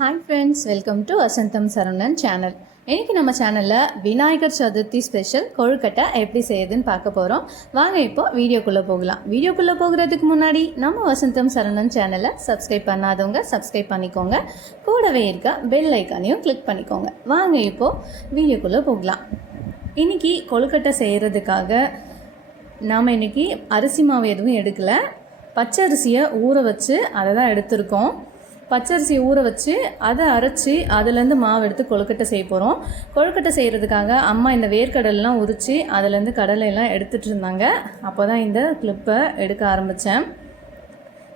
Hi friends, welcome to Vasantham Saravanan channel. இன்றைக்கி நம்ம சேனலில் விநாயகர் சதுர்த்தி ஸ்பெஷல் கொழுக்கட்டை எப்படி செய்யுதுன்னு பார்க்க போகிறோம். வாங்க இப்போ வீடியோக்குள்ளே போகலாம். வீடியோக்குள்ளே போகிறதுக்கு முன்னாடி நம்ம வசந்தம் சரவணன் சேனலை சப்ஸ்கிரைப் பண்ணாதவங்க சப்ஸ்கிரைப் பண்ணிக்கோங்க. கூடவே இருக்க பெல் ஐக்கானையும் கிளிக் பண்ணிக்கோங்க. வாங்க இப்போது வீடியோக்குள்ளே போகலாம். இன்றைக்கி கொழுக்கட்டை செய்கிறதுக்காக நாம் இன்றைக்கி அரிசி மாவு எதுவும் எடுக்கலை. பச்சை அரிசியை ஊற வச்சு அதை தான் எடுத்திருக்கோம். பச்சரிசி ஊற வச்சு அதை அரைச்சி அதுலேருந்து மாவு எடுத்து கொழுக்கட்டை செய்ய போகிறோம். கொழுக்கட்டை செய்கிறதுக்காக அம்மா இந்த வேர்க்கடலாம் உரித்து அதுலேருந்து கடலையெல்லாம் எடுத்துகிட்டு இருந்தாங்க. அப்போ தான் இந்த கிளிப்பை எடுக்க ஆரம்பித்தேன்.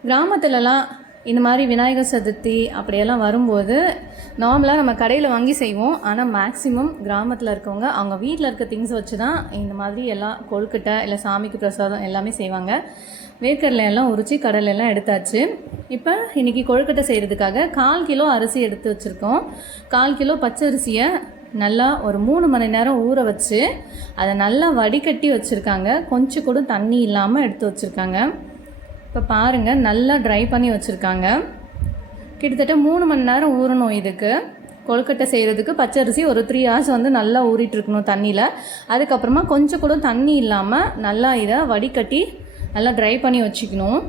கிராமத்துலலாம் இந்த மாதிரி விநாயகர் சதுர்த்தி அப்படியெல்லாம் வரும்போது நார்மலாக நம்ம கடையில் வாங்கி செய்வோம். ஆனால் மேக்ஸிமம் கிராமத்தில் இருக்கவங்க அவங்க வீட்டில் இருக்க திங்ஸ் வச்சு தான் இந்த மாதிரி எல்லாம் கொழுக்கட்டை இல்லை சாமிக்கு பிரசாதம் எல்லாமே செய்வாங்க. வேர்க்கடலை எல்லாம் உரித்து கடலையெல்லாம் எடுத்தாச்சு. இப்போ இன்றைக்கி கொழுக்கட்டை செய்கிறதுக்காக 1/4 கிலோ அரிசி எடுத்து வச்சுருக்கோம். 1/4 கிலோ பச்சரிசியை நல்லா ஒரு 3 மணி நேரம் ஊற வச்சு அதை நல்லா வடிகட்டி வச்சுருக்காங்க. கொஞ்சம் கூட தண்ணி இல்லாமல் எடுத்து வச்சுருக்காங்க. இப்போ பாருங்கள், நல்லா ட்ரை பண்ணி வச்சுருக்காங்க. கிட்டத்தட்ட 3 மணி நேரம் ஊறணும். இதுக்கு கொழுக்கட்டை செய்கிறதுக்கு பச்சரிசி ஒரு 3 hours வந்து நல்லா ஊறிட்டுருக்கணும் தண்ணியில். அதுக்கப்புறமா கொஞ்சம் கூட தண்ணி இல்லாமல் நல்லா இதை வடிகட்டி நல்லா ட்ரை பண்ணி வச்சுக்கணும்.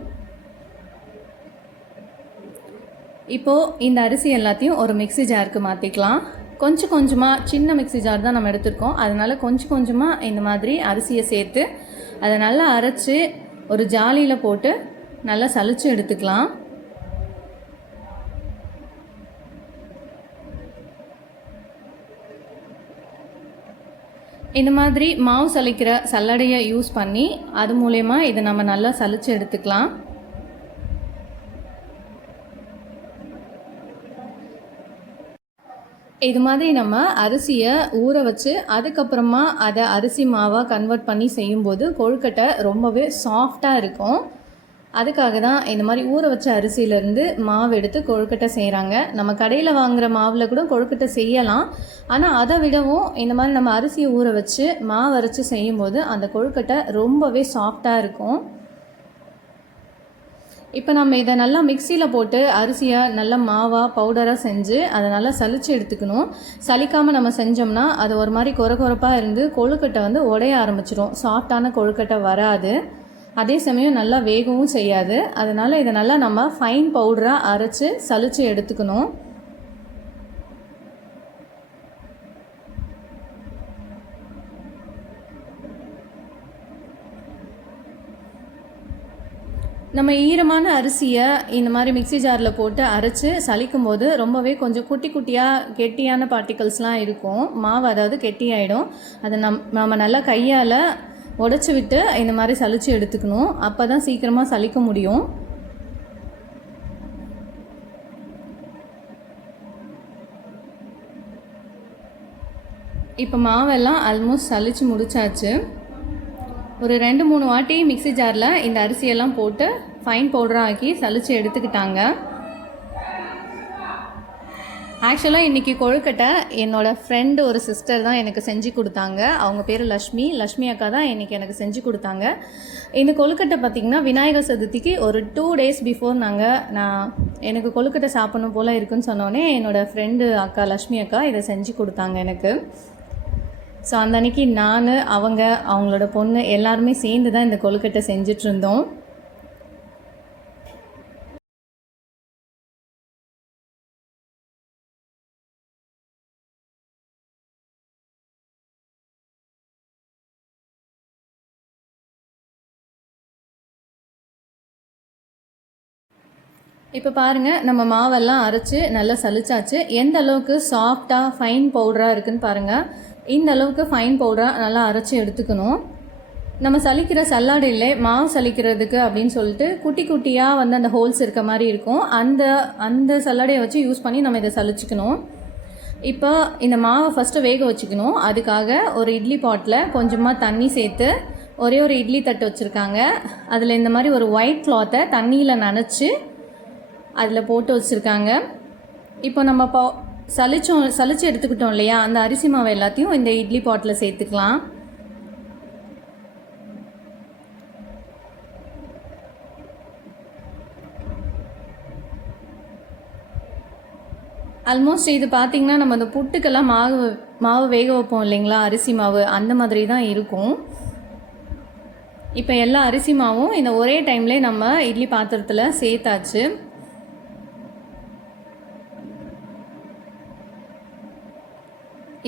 இப்போது இந்த அரிசி எல்லாத்தையும் ஒரு மிக்ஸி ஜாருக்கு மாற்றிக்கலாம். கொஞ்சம் கொஞ்சமாக, சின்ன மிக்ஸி ஜார் தான் நம்ம எடுத்துருக்கோம். அதனால் கொஞ்சம் கொஞ்சமாக இந்த மாதிரி அரிசியை சேர்த்து அதை நல்லா அரைச்சி ஒரு ஜாலியில் போட்டு நல்லா சலிச்சு எடுத்துக்கலாம். இந்த மாதிரி மாவு சலிக்கிற சல்லடையை யூஸ் பண்ணி அது மூலயமா இதை நம்ம நல்லா சலிச்சு எடுத்துக்கலாம். இது மாதிரி நம்ம அரிசியை ஊற வச்சு அதுக்கப்புறமா அதை அரிசி மாவாக கன்வெர்ட் பண்ணி செய்யும்போது கொழுக்கட்டை ரொம்பவே சாஃப்டாக இருக்கும். அதுக்காக தான் இந்த மாதிரி ஊற வச்ச அரிசியிலேருந்து மாவு எடுத்து கொழுக்கட்டை செய்கிறாங்க. நம்ம கடையில் வாங்குகிற மாவில் கூட கொழுக்கட்டை செய்யலாம். ஆனால் அதை விடவும் இந்த மாதிரி நம்ம அரிசியை ஊற வச்சு மாவு அரைச்சி செய்யும்போது அந்த கொழுக்கட்டை ரொம்பவே சாஃப்டாக இருக்கும். இப்போ நம்ம இதை நல்லா மிக்சியில் போட்டு அரிசியை நல்லா மாவாக பவுடராக செஞ்சு அதை நல்லா சலிச்சு எடுத்துக்கணும். சலிக்காமல் நம்ம செஞ்சோம்னா அது ஒரு மாதிரி கொரப்பாக இருந்து கொழுக்கட்டை வந்து உடைய ஆரம்பிச்சிடும். சாஃப்டான கொழுக்கட்டை வராது. அதே சமயம் நல்லா வேகவும் செய்யாது. அதனால் இதை நல்லா நம்ம ஃபைன் பவுடராக அரைச்சி சலிச்சு எடுத்துக்கணும். நம்ம ஈரமான அரிசியை இந்த மாதிரி மிக்ஸி ஜாரில் போட்டு அரைச்சி சலிக்கும் போது ரொம்பவே கொஞ்சம் குட்டி குட்டியாக கெட்டியான பார்ட்டிகல்ஸ்லாம் இருக்கும். மாவு அதாவது கெட்டியாயிடும். அதை நம்ம நல்லா கையால் உடச்சி விட்டு இந்த மாதிரி சலிச்சு எடுத்துக்கணும். அப்போ தான் சீக்கிரமாக சலிக்க முடியும். இப்போ மாவெல்லாம் ஆல்மோஸ்ட் சலிச்சு முடிச்சாச்சு. ஒரு 2-3 வாட்டி மிக்ஸி ஜாரில் இந்த அரிசியெல்லாம் போட்டு ஃபைன் பவுடராக ஆக்கி சலிச்சு எடுத்துக்கிட்டாங்க. ஆக்சுவலாக இன்றைக்கி கொழுக்கட்டை என்னோடய ஃப்ரெண்டு ஒரு சிஸ்டர் தான் எனக்கு செஞ்சு கொடுத்தாங்க. அவங்க பேர் லக்ஷ்மி அக்கா தான் இன்றைக்கி எனக்கு செஞ்சு கொடுத்தாங்க. இந்த கொழுக்கட்டை பார்த்திங்கன்னா விநாயகர் சதுர்த்திக்கு ஒரு 2 days பிஃபோர் நான் எனக்கு கொழுக்கட்டை சாப்பிடணும் போல் இருக்குன்னு சொன்னோடனே என்னோடய ஃப்ரெண்டு அக்கா லக்ஷ்மி அக்கா இதை செஞ்சு கொடுத்தாங்க எனக்கு. ஸோ அந்த அன்றைக்கி நான் அவங்களோட பொண்ணு எல்லாருமே சேர்ந்து தான் இந்த கொழுக்கட்டை செஞ்சிட்ருந்தோம். இப்போ பாருங்கள், நம்ம மாவெல்லாம் அரைச்சி நல்லா சலிச்சாச்சு. எந்த அளவுக்கு சாஃப்டாக ஃபைன் பவுடராக இருக்குதுன்னு பாருங்கள். இந்த அளவுக்கு ஃபைன் பவுடராக நல்லா அரைச்சி எடுத்துக்கணும். நம்ம சலிக்கிற சல்லாடையிலே மாவு சலிக்கிறதுக்கு அப்படின்னு சொல்லிட்டு குட்டி குட்டியாக வந்து அந்த ஹோல்ஸ் இருக்க மாதிரி இருக்கும். அந்த சல்லாடையை வச்சு யூஸ் பண்ணி நம்ம இதை சலிச்சிக்கணும். இப்போ இந்த மாவை ஃபஸ்ட்டு வேக வச்சுக்கணும். அதுக்காக ஒரு இட்லி பாட்டில் கொஞ்சமாக தண்ணி சேர்த்து ஒரே ஒரு இட்லி தட்டு வச்சுருக்காங்க. அதில் இந்த மாதிரி ஒரு ஒயிட் கிளாத்தை தண்ணியில் நனைச்சி அதில் போட்டு வச்சுருக்காங்க. இப்போ நம்ம சலிச்சு எடுத்துக்கிட்டோம் இல்லையா, அந்த அரிசி மாவு எல்லாத்தையும் இந்த இட்லி பாட்டில் சேர்த்துக்கலாம். ஆல்மோஸ்ட் இது பார்த்திங்கன்னா நம்ம அந்த புட்டுக்கெல்லாம் மாவு வேக வைப்போம் இல்லைங்களா, அரிசி மாவு அந்த மாதிரி தான் இருக்கும். இப்போ எல்லா அரிசி மாவும் இந்த ஒரே டைம்லேயே நம்ம இட்லி பாத்திரத்தில் சேர்த்தாச்சு.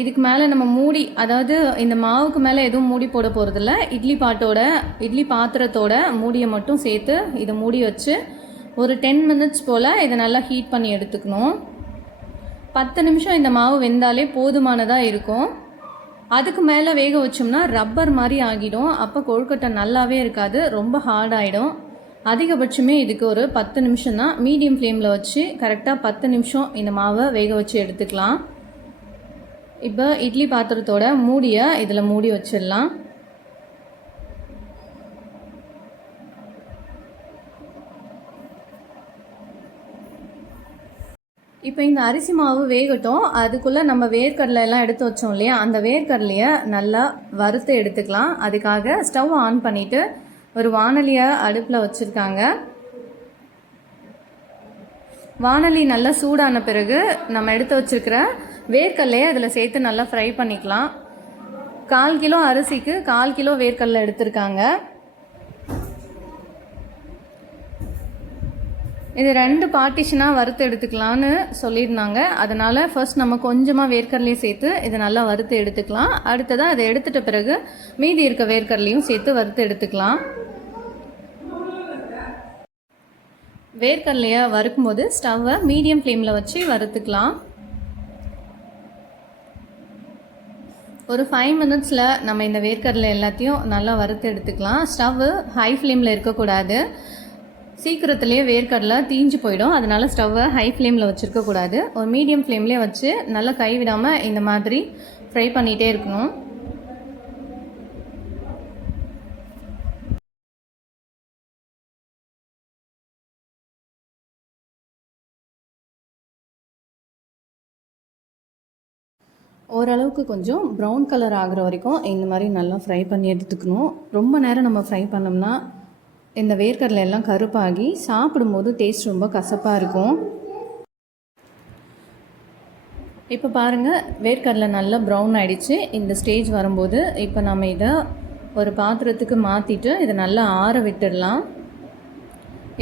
இதுக்கு மேலே நம்ம மூடி, அதாவது இந்த மாவுக்கு மேலே எதுவும் மூடி போட போகிறதில்ல. இட்லி பாத்திரத்தோட மூடியை மட்டும் சேர்த்து இதை மூடி வச்சு ஒரு 10 மினிட்ஸ் போல் இதை நல்லா ஹீட் பண்ணி எடுத்துக்கணும். 10 நிமிஷம் இந்த மாவு வெந்தாலே போதுமானதாக இருக்கும். அதுக்கு மேலே வேக வச்சோம்னா ரப்பர் மாதிரி ஆகிடும். அப்போ கொழுக்கட்டை நல்லாவே இருக்காது, ரொம்ப ஹார்டாகிடும். அதிகபட்சமே இதுக்கு ஒரு 10 நிமிஷம் தான். மீடியம் ஃப்ளேமில் வச்சு கரெக்டாக 10 நிமிஷம் இந்த மாவை வேக வச்சு எடுத்துக்கலாம். இப்போ இட்லி பாத்திரத்தோட மூடியை இதில் மூடி வச்சிடலாம். இப்போ இந்த அரிசி மாவு வேகட்டும். அதுக்குள்ளே நம்ம வேர்க்கடலை எல்லாம் எடுத்து வச்சோம் இல்லையா, அந்த வேர்க்கடலையை நல்லா வறுத்து எடுத்துக்கலாம். அதுக்காக ஸ்டவ் ஆன் பண்ணிவிட்டு ஒரு வாணலியை அடுப்பில் வச்சுருக்காங்க. வாணலி நல்லா சூடான பிறகு நம்ம எடுத்து வச்சுருக்கிற வேர்க்கடலையை அதில் சேர்த்து நல்லா ஃப்ரை பண்ணிக்கலாம். 1/4 கிலோ அரிசிக்கு 1/4 கிலோ வேர்க்கடலை எடுத்திருக்காங்க. இது 2 பார்ட்டிஷனாக வறுத்து எடுத்துக்கலான்னு சொல்லியிருந்தாங்க. அதனால் ஃபர்ஸ்ட் நம்ம கொஞ்சமாக வேர்க்கடலையும் சேர்த்து இதை நல்லா வறுத்து எடுத்துக்கலாம். அடுத்ததாக அதை எடுத்துகிட்ட பிறகு மீதி இருக்க வேர்க்கடலையும் சேர்த்து வறுத்து எடுத்துக்கலாம். வேர்க்கடலையை வறுக்கும்போது ஸ்டவ்வை மீடியம் ஃப்ளேமில் வச்சு வறுத்துக்கலாம். ஒரு 5 மினிட்ஸில் நம்ம இந்த வேர்க்கடலை எல்லாத்தையும் நல்லா வறுத்து எடுத்துக்கலாம். ஸ்டவ்வு ஹை ஃப்ளேமில் இருக்கக்கூடாது, சீக்கிரத்துலேயே வேர்க்கடலை தீஞ்சு போயிடும். அதனால் ஸ்டவ்வை ஹை ஃப்ளேமில் வச்சுருக்கக்கூடாது. ஒரு மீடியம் ஃப்ளேம்லேயே வச்சு நல்லா கைவிடாமல் இந்த மாதிரி ஃப்ரை பண்ணிகிட்டே இருக்கணும். ஓரளவுக்கு கொஞ்சம் ப்ரௌன் கலர் ஆகிற வரைக்கும் இந்த மாதிரி நல்லா ஃப்ரை பண்ணி எடுத்துக்கணும். ரொம்ப நேரம் நம்ம ஃப்ரை பண்ணோம்னா இந்த வேர்க்கடலை எல்லாம் கருப்பாகி சாப்பிடும்போது டேஸ்ட் ரொம்ப கசப்பாக இருக்கும். இப்போ பாருங்கள், வேர்க்கடலை நல்லா ப்ரௌன் ஆகிடுச்சு. இந்த ஸ்டேஜ் வரும்போது இப்போ நம்ம இதை ஒரு பாத்திரத்துக்கு மாற்றிட்டு இதை நல்லா ஆற விட்டுடலாம்.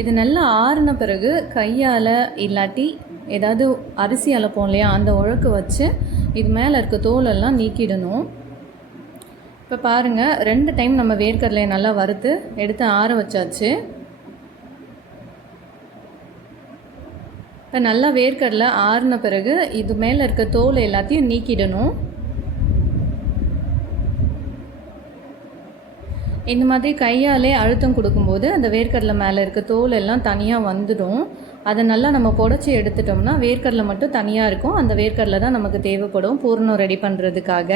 இது நல்லா ஆறின பிறகு கையால் இல்லாட்டி ஏதாவது அரிசி அலப்போம் இல்லையா, அந்த உழக்கு வச்சு இது மேலே இருக்க தோலெல்லாம் நீக்கிடணும். இப்போ பாருங்கள், 2 டைம் நம்ம வேர்க்கடலையை நல்லா வறுத்து எடுத்து ஆற வச்சாச்சு. இப்போ நல்லா வேர்க்கடலை ஆறின பிறகு இது மேலே இருக்க தோல் எல்லாத்தையும் நீக்கிடணும். இந்த மாதிரி கையாலே அழுத்தம் கொடுக்கும்போது அந்த வேர்க்கடலை மேலே இருக்க தோல் எல்லாம் தனியாக வந்துடும். அதை நல்லா நம்ம புடச்சி எடுத்துட்டோம்னா வேர்க்கடலை மட்டும் தனியாக இருக்கும். அந்த வேர்க்கடலை தான் நமக்கு தேவைப்படும் பூரணம் ரெடி பண்ணுறதுக்காக.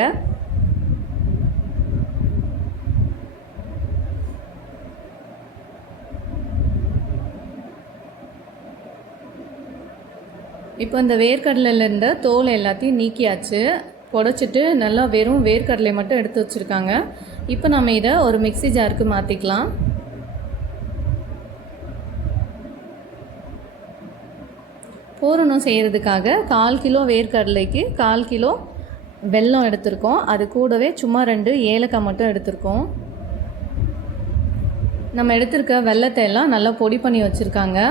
இப்போ இந்த வேர்க்கடலையில் இருந்த தோல் எல்லாத்தையும் நீக்கியாச்சு. புடச்சிட்டு நல்லா வெறும் வேர்க்கடலை மட்டும் எடுத்து வச்சுருக்காங்க. இப்போ நம்ம இதை ஒரு மிக்ஸி ஜாருக்கு மாற்றிக்கலாம். பூரணம் செய்கிறதுக்காக 1/4 கிலோ வேர்க்கடலைக்கு 1/4 கிலோ வெல்லம் எடுத்திருக்கோம். அது கூடவே சும்மா 2 ஏலக்காய் மட்டும் எடுத்திருக்கோம். நம்ம எடுத்திருக்க வெல்லத்தை எல்லாம் நல்லா பொடி பண்ணி வச்சுருக்காங்க.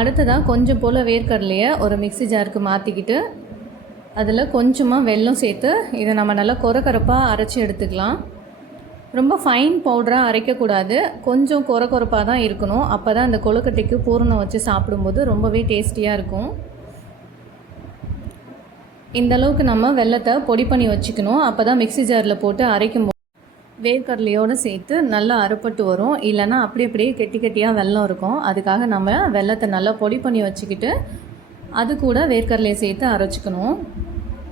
அடுத்ததாக கொஞ்சம் போல் வேர்க்கடலையை ஒரு மிக்ஸி ஜாருக்கு மாற்றிக்கிட்டு அதில் கொஞ்சமாக வெல்லம் சேர்த்து இதை நம்ம நல்லா கொரகொரப்பாக அரைச்சி எடுத்துக்கலாம். ரொம்ப ஃபைன் பவுடராக அரைக்கக்கூடாது, கொஞ்சம் கொரகொரப்பாக தான் இருக்கணும். அப்போ தான் இந்த கொழுக்கட்டைக்கு பூரணம் வச்சு சாப்பிடும்போது ரொம்பவே டேஸ்டியாக இருக்கும். இந்தளவுக்கு நம்ம வெல்லத்தை பொடி பண்ணி வச்சுக்கணும். அப்போ தான் மிக்ஸி ஜாரில் போட்டு அரைக்கும்போது வேர்க்கடலையோடு சேர்த்து நல்லா அரைப்பட்டு வரும். இல்லைன்னா அப்படியே கெட்டி கெட்டியாக வெல்லம் இருக்கும். அதுக்காக நம்ம வெல்லத்தை நல்லா பொடி பண்ணி வச்சுக்கிட்டு அது கூட வேர்க்கடலையை சேர்த்து அரைச்சிக்கணும்.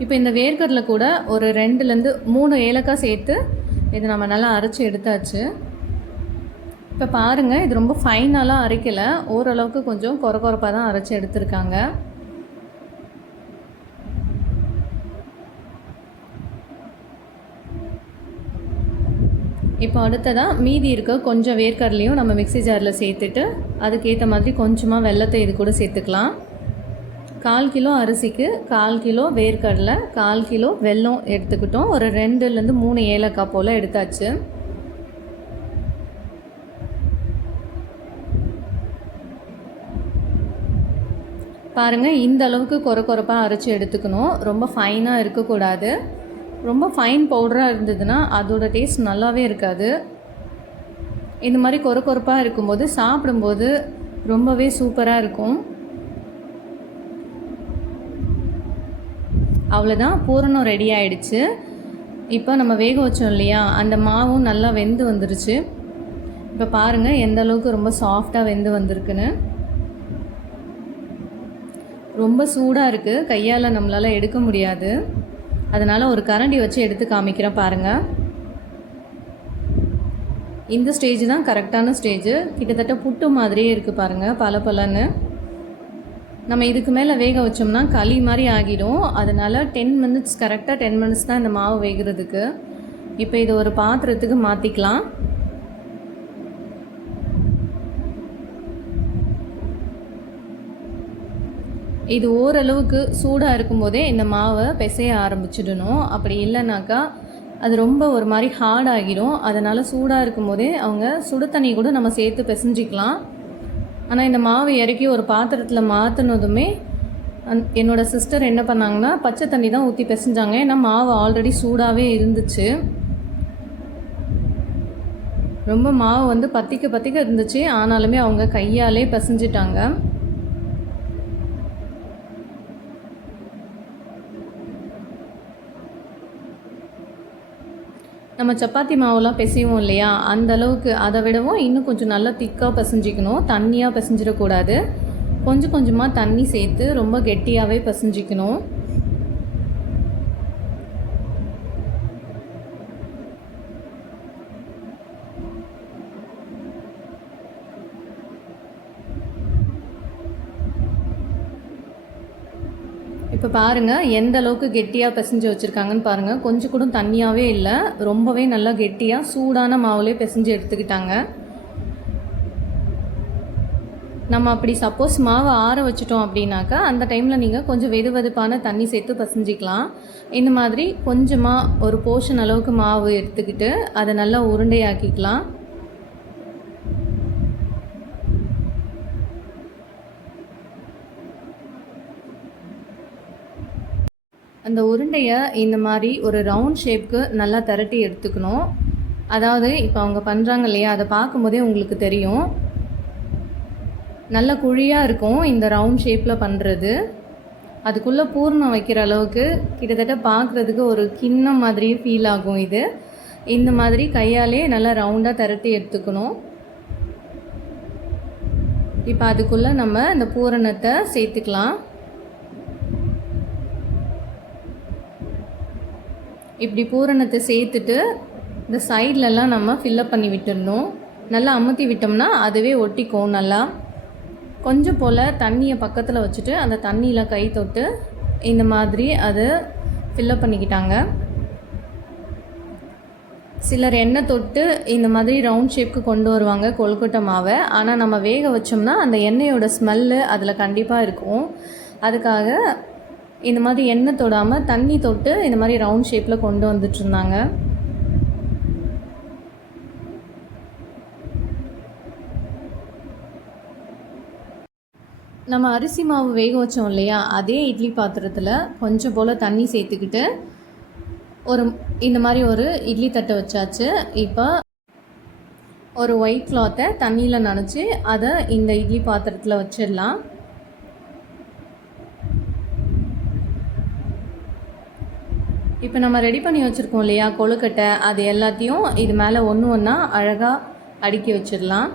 இப்போ இந்த வேர்க்கடலை கூட ஒரு 2லேருந்து 3 ஏலக்காய் சேர்த்து இது நம்ம நல்லா அரைச்சி எடுத்தாச்சு. இப்போ பாருங்கள், இது ரொம்ப ஃபைனலாக அரைக்கலை, ஓரளவுக்கு கொஞ்சம் கொரகொரப்பாக தான் அரைச்சி எடுத்திருக்காங்க. இப்போ அடுத்ததாக மீதி இருக்க கொஞ்சம் வேர்க்கடலையும் நம்ம மிக்ஸி ஜாரில் சேர்த்துட்டு அதுக்கேற்ற மாதிரி கொஞ்சமாக வெல்லத்தை இது கூட சேர்த்துக்கலாம். 1/4 கிலோ அரிசிக்கு 1/4 கிலோ வேர்க்கடலை, 1/4 கிலோ வெல்லம் எடுத்துக்கிட்டோம். ஒரு 2லேருந்து 3 ஏலக்காய் போல் எடுத்தாச்சு. பாருங்கள், இந்த அளவுக்கு கொரப்பாக அரைச்சி எடுத்துக்கணும். ரொம்ப ஃபைனாக இருக்கக்கூடாது. ரொம்ப ஃபைன் பவுடராக இருந்ததுன்னா அதோட டேஸ்ட் நல்லாவே இருக்காது. இந்த மாதிரி கொரப்பாக இருக்கும்போது சாப்பிடும்போது ரொம்பவே சூப்பராக இருக்கும். அவ்வளோதான், பூரணம் ரெடி ஆகிடுச்சு. இப்போ நம்ம வேக வச்சோம் இல்லையா, அந்த மாவும் நல்லா வெந்து வந்துருச்சு. இப்போ பாருங்கள் எந்த அளவுக்கு ரொம்ப சாஃப்டாக வெந்து வந்திருக்குன்னு. ரொம்ப சூடாக இருக்குது, கையால் நம்மளால் எடுக்க முடியாது. அதனால் ஒரு கரண்டி வச்சு எடுத்து காமிக்கிறேன் பாருங்கள். இந்த ஸ்டேஜ் தான் கரெக்டான ஸ்டேஜு. கிட்டத்தட்ட புட்டு மாதிரியே இருக்குது பாருங்கள், பலன்னு. நம்ம இதுக்கு மேலே வேக வச்சோம்னா களி மாதிரி ஆகிடும். அதனால் 10 மினிட்ஸ், கரெக்டாக 10 மினிட்ஸ் தான் இந்த மாவு வேகிறதுக்கு. இப்போ இது ஒரு பாத்திரத்துக்கு மாற்றிக்கலாம். இது ஓரளவுக்கு சூடாக இருக்கும்போதே இந்த மாவை பிசைய ஆரம்பிச்சிடணும். அப்படி இல்லைனாக்கா அது ரொம்ப ஒரு மாதிரி ஹார்ட் ஆகிடும். அதனால் சூடாக இருக்கும்போதே அவங்க சுடு தண்ணி கூட நம்ம சேர்த்து பிசைஞ்சிக்கலாம். ஆனால் இந்த மாவு இறக்கி ஒரு பாத்திரத்தில் மாற்றினதுமே என்னோடய சிஸ்டர் என்ன பண்ணாங்கன்னா பச்சை தண்ணி தான் ஊற்றி பிசைஞ்சாங்க. ஏன்னா மாவு ஆல்ரெடி சூடாகவே இருந்துச்சு. ரொம்ப மாவு வந்து பத்திக்க இருந்துச்சு. ஆனாலுமே அவங்க கையாலே பிசைஞ்சிட்டாங்க. நம்ம சப்பாத்தி மாவுலாம் பிசைவோம் இல்லையா, அந்த அளவுக்கு அதை விடவும் இன்னும் கொஞ்சம் நல்லா திக்காக பிசைஞ்சிக்கணும். தண்ணியாக பிசைஞ்சிடக்கூடாது. கொஞ்சமாக தண்ணி சேர்த்து ரொம்ப கெட்டியாகவே பிசைஞ்சிக்கணும். இப்போ பாருங்கள் எந்த அளவுக்கு கெட்டியாக பிசைஞ்சு வச்சுருக்காங்கன்னு பாருங்கள். கொஞ்சம் கூட தண்ணியாகவே இல்லை, ரொம்பவே நல்லா கெட்டியாக சூடான மாவுலேயே பிசைஞ்சு எடுத்துக்கிட்டாங்க. நம்ம அப்படி சப்போஸ் மாவை ஆற வச்சிட்டோம் அப்படின்னாக்கா அந்த டைமில் நீங்கள் கொஞ்சம் வெதுவெதுப்பான தண்ணி சேர்த்து பிசைஞ்சிக்கலாம். இந்த மாதிரி கொஞ்சமாக ஒரு போர்ஷன் அளவுக்கு மாவு எடுத்துக்கிட்டு அதை நல்லா உருண்டையாக்கிக்கலாம். அந்த உருண்டையை இந்த மாதிரி ஒரு ரவுண்ட் ஷேப்க்கு நல்லா திரட்டி எடுத்துக்கணும். அதாவது இப்போ அவங்க பண்ணுறாங்க இல்லையா, அதை பார்க்கும்போதே உங்களுக்கு தெரியும், நல்ல குழியாக இருக்கும் இந்த ரவுண்ட் ஷேப்பில் பண்ணுறது. அதுக்குள்ளே பூர்ணம் வைக்கிற அளவுக்கு கிட்டத்தட்ட பார்க்குறதுக்கு ஒரு கிண்ணம் மாதிரியே ஃபீல் ஆகும். இது இந்த மாதிரி கையாலே நல்லா ரவுண்டாக திரட்டி எடுத்துக்கணும். இப்போ அதுக்குள்ளே நம்ம இந்த பூரணத்தை சேர்த்துக்கலாம். இப்படி பூரணத்தை சேர்த்துட்டு இந்த சைட்லலாம் நம்ம ஃபில்லப் பண்ணி விட்டுடணும். நல்லா அமுத்தி விட்டோம்னா அதுவே ஒட்டிக்கும். நல்லா கொஞ்சம் போல் தண்ணியை பக்கத்தில் வச்சுட்டு அந்த தண்ணியில் கை தொட்டு இந்த மாதிரி அதை ஃபில்லப் பண்ணிக்கிட்டாங்க. சிலர் எண்ணெய் தொட்டு இந்த மாதிரி ரவுண்ட் ஷேப்புக்கு கொண்டு வருவாங்க கொழுக்கட்டை மாவை. ஆனால் நம்ம வேக வச்சோம்னா அந்த எண்ணெயோட ஸ்மெல்லு அதில் கண்டிப்பாக இருக்கும். அதுக்காக இந்த மாதிரி எண்ணெய் தொடாமல் தண்ணி தொட்டு இந்த மாதிரி ரவுண்ட் ஷேப்பில் கொண்டு வந்துட்டுருந்தாங்க. நம்ம அரிசி மாவு வேக வச்சோம் இல்லையா, அதே இட்லி பாத்திரத்தில் கொஞ்சம் போல் தண்ணி சேர்த்துக்கிட்டு இந்த மாதிரி ஒரு இட்லி தட்டை வச்சாச்சு. இப்போ ஒரு ஒயிட் கிளாத்தை தண்ணியில் நனைச்சி அதை இந்த இட்லி பாத்திரத்தில் வச்சிடலாம். இப்போ நம்ம ரெடி பண்ணி வச்சுருக்கோம் இல்லையா கொழுக்கட்டை, அது எல்லாத்தையும் இது மேலே ஒன்று ஒன்றா அழகாக அடுக்கி வச்சிடலாம்.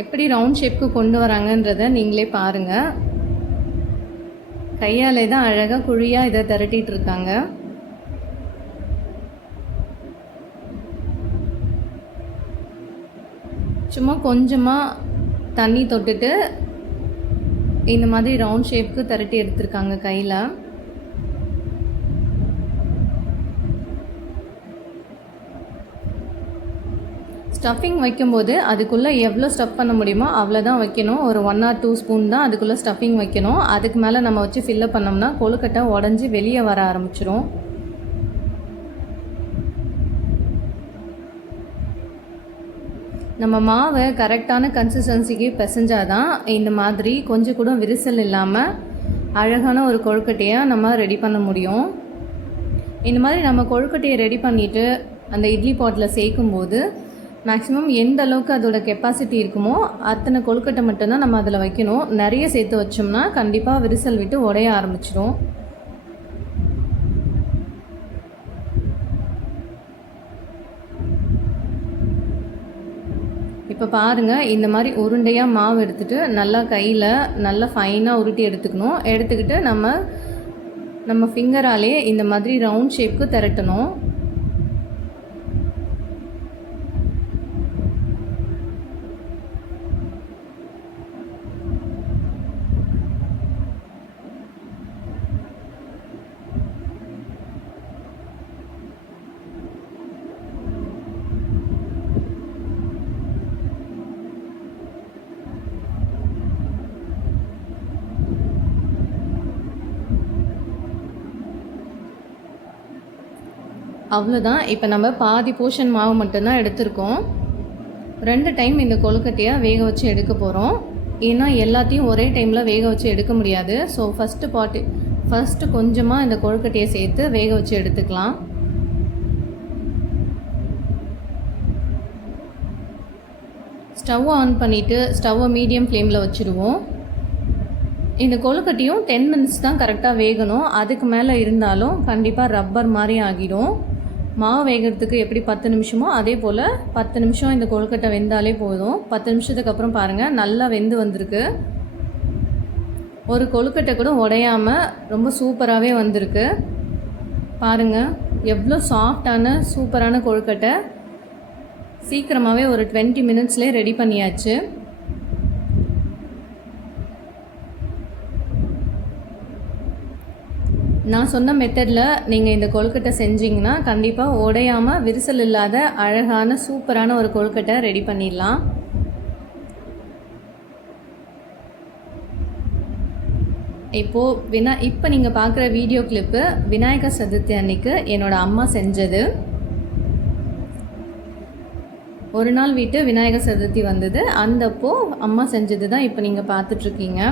எப்படி ரவுண்ட் ஷேப்புக்கு கொண்டு வராங்கன்றதை நீங்களே பாருங்கள். கையாலே தான் அழகாக குழியாக இதை திரட்டிகிட்டு இருக்காங்க. சும்மா கொஞ்சமாக தண்ணி தொட்டுட்டு இந்த மாதிரி ரவுண்ட் ஷேப்புக்கு திரட்டி எடுத்திருக்காங்க கையில். ஸ்டஃபிங் வைக்கும்போது அதுக்குள்ளே எவ்வளோ ஸ்டஃப் பண்ண முடியுமோ அவ்வளோ தான் வைக்கணும். ஒரு 1 or 2 ஸ்பூன் தான் அதுக்குள்ளே ஸ்டஃபிங் வைக்கணும். அதுக்கு மேலே நம்ம வச்சு ஃபில்லப் பண்ணோம்னா கொழுக்கட்டை உடஞ்சி வெளியே வர ஆரம்பிச்சிரும். நம்ம மாவை கரெக்டான கன்சிஸ்டன்சிக்கு பிசைஞ்சாதான் இந்த மாதிரி கொஞ்சம் கூட விரிசல் இல்லாமல் அழகான ஒரு கொழுக்கட்டையை நம்ம ரெடி பண்ண முடியும். இந்த மாதிரி நம்ம கொழுக்கட்டையை ரெடி பண்ணிவிட்டு அந்த இட்லி பாட்டில் சேர்க்கும்போது மேக்ஸிமம் எந்த அளவுக்கு அதோட கெப்பாசிட்டி இருக்குமோ அத்தனை கொழுக்கட்டை மட்டும்தான் நம்ம அதில் வைக்கணும். நிறைய சேர்த்து வச்சோம்னா கண்டிப்பாக விரிசல் விட்டு உடைய ஆரம்பிச்சிடும். இப்போ பாருங்கள், இந்த மாதிரி உருண்டையாக மாவு எடுத்துகிட்டு நல்லா கையில் நல்லா ஃபைனாக உருட்டி எடுத்துக்கணும். எடுத்துக்கிட்டு நம்ம ஃபிங்கராலே இந்த மாதிரி ரவுண்ட் ஷேப்புக்கு திரட்டணும். அவ்வளோதான். இப்போ நம்ம பாதி போர்ஷன் மாவு மட்டும்தான் எடுத்திருக்கோம். 2 டைம் இந்த கொழுக்கட்டையை வேக வச்சு எடுக்க போகிறோம். ஏன்னா எல்லாத்தையும் ஒரே டைமில் வேக வச்சு எடுக்க முடியாது. ஸோ ஃபஸ்ட்டு கொஞ்சமாக இந்த கொழுக்கட்டையை சேர்த்து வேக வச்சு எடுத்துக்கலாம். ஸ்டவ் ஆன் பண்ணிவிட்டு ஸ்டவ்வை மீடியம் ஃப்ளேமில் வச்சுருவோம். இந்த கொழுக்கட்டையும் 10 மினிட்ஸ் தான் கரெக்டாக வேகணும். அதுக்கு மேலே இருந்தாலும் கண்டிப்பாக ரப்பர் மாதிரி ஆகிடும். மாவு வேகிறதுக்கு எப்படி 10 நிமிஷமோ அதே போல் 10 நிமிஷம் இந்த கொழுக்கட்டை வெந்தாலே போதும். 10 நிமிஷத்துக்கு அப்புறம் பாருங்கள், நல்லா வெந்து வந்திருக்கு. ஒரு கொழுக்கட்டை கூட உடையாமல் ரொம்ப சூப்பராகவே வந்திருக்கு. பாருங்கள் எவ்வளோ சாஃப்டான சூப்பரான கொழுக்கட்டை. சீக்கிரமாகவே ஒரு 20 மினிட்ஸ்லேயே ரெடி பண்ணியாச்சு. நான் சொன்ன மெத்தடில் நீங்கள் இந்த கொழுக்கட்டை செஞ்சிங்கன்னா கண்டிப்பாக உடையாமல் விரிசல் இல்லாத அழகான சூப்பரான ஒரு கொழுக்கட்டை ரெடி பண்ணிடலாம். இப்போ நீங்கள் பார்க்குற வீடியோ கிளிப்பு விநாயகர் சதுர்த்தி அன்னைக்கு என்னோடய அம்மா செஞ்சது. ஒரு நாள் விட்டு விநாயகர் சதுர்த்தி வந்தது, அந்தப்போ அம்மா செஞ்சது தான் இப்போ நீங்கள் பார்த்துட்ருக்கீங்க.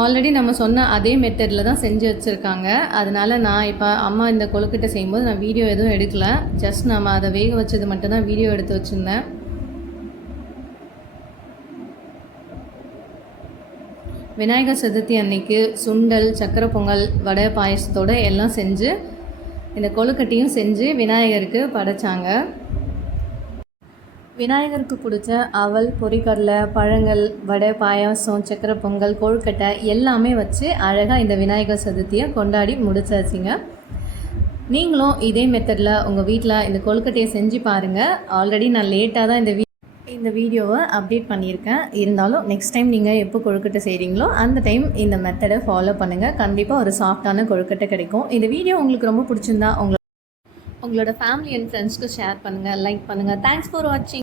ஆல்ரெடி நம்ம சொன்ன அதே மெத்தடில் தான் செஞ்சு வச்சுருக்காங்க. அதனால் நான் இப்போ அம்மா இந்த கொழுக்கட்டை செய்யும்போது நான் வீடியோ எதுவும் எடுக்கலை. ஜஸ்ட் நம்ம அதை வேக வச்சது மட்டும்தான் வீடியோ எடுத்து வச்சுருந்தேன். விநாயகர் சதுர்த்தி அன்னைக்கு சுண்டல், சக்கரை பொங்கல், வடை பாயசத்தோடு எல்லாம் செஞ்சு இந்த கொழுக்கட்டையும் செஞ்சு விநாயகருக்கு படைச்சாங்க. விநாயகருக்கு பிடிச்ச அவல், பொரிக்கடலை, பழங்கள், வடை, பாயாசம், சக்கரை பொங்கல், கொழுக்கட்டை எல்லாமே வச்சு அழகாக இந்த விநாயகர் சதுர்த்தியை கொண்டாடி முடிச்சாச்சுங்க. நீங்களும் இதே மெத்தடில் உங்கள் வீட்டில் இந்த கொழுக்கட்டையை செஞ்சு பாருங்கள். ஆல்ரெடி நான் லேட்டாக தான் இந்த வீடியோவை அப்டேட் பண்ணியிருக்கேன். இருந்தாலும் நெக்ஸ்ட் டைம் நீங்கள் எப்போ கொழுக்கட்டை செய்கிறீங்களோ அந்த டைம் இந்த மெத்தடை ஃபாலோ பண்ணுங்கள். கண்டிப்பாக ஒரு சாஃப்டான கொழுக்கட்டை கிடைக்கும். இந்த வீடியோ உங்களுக்கு ரொம்ப பிடிச்சிருந்தா உங்களோட ஃபேமிலி அண்ட் ஃப்ரெண்ட்ஸ்க்கு ஷேர் பண்ணுங்கள், லைக் பண்ணுங்கள். தேங்க்ஸ் ஃபார் வாட்சிங்.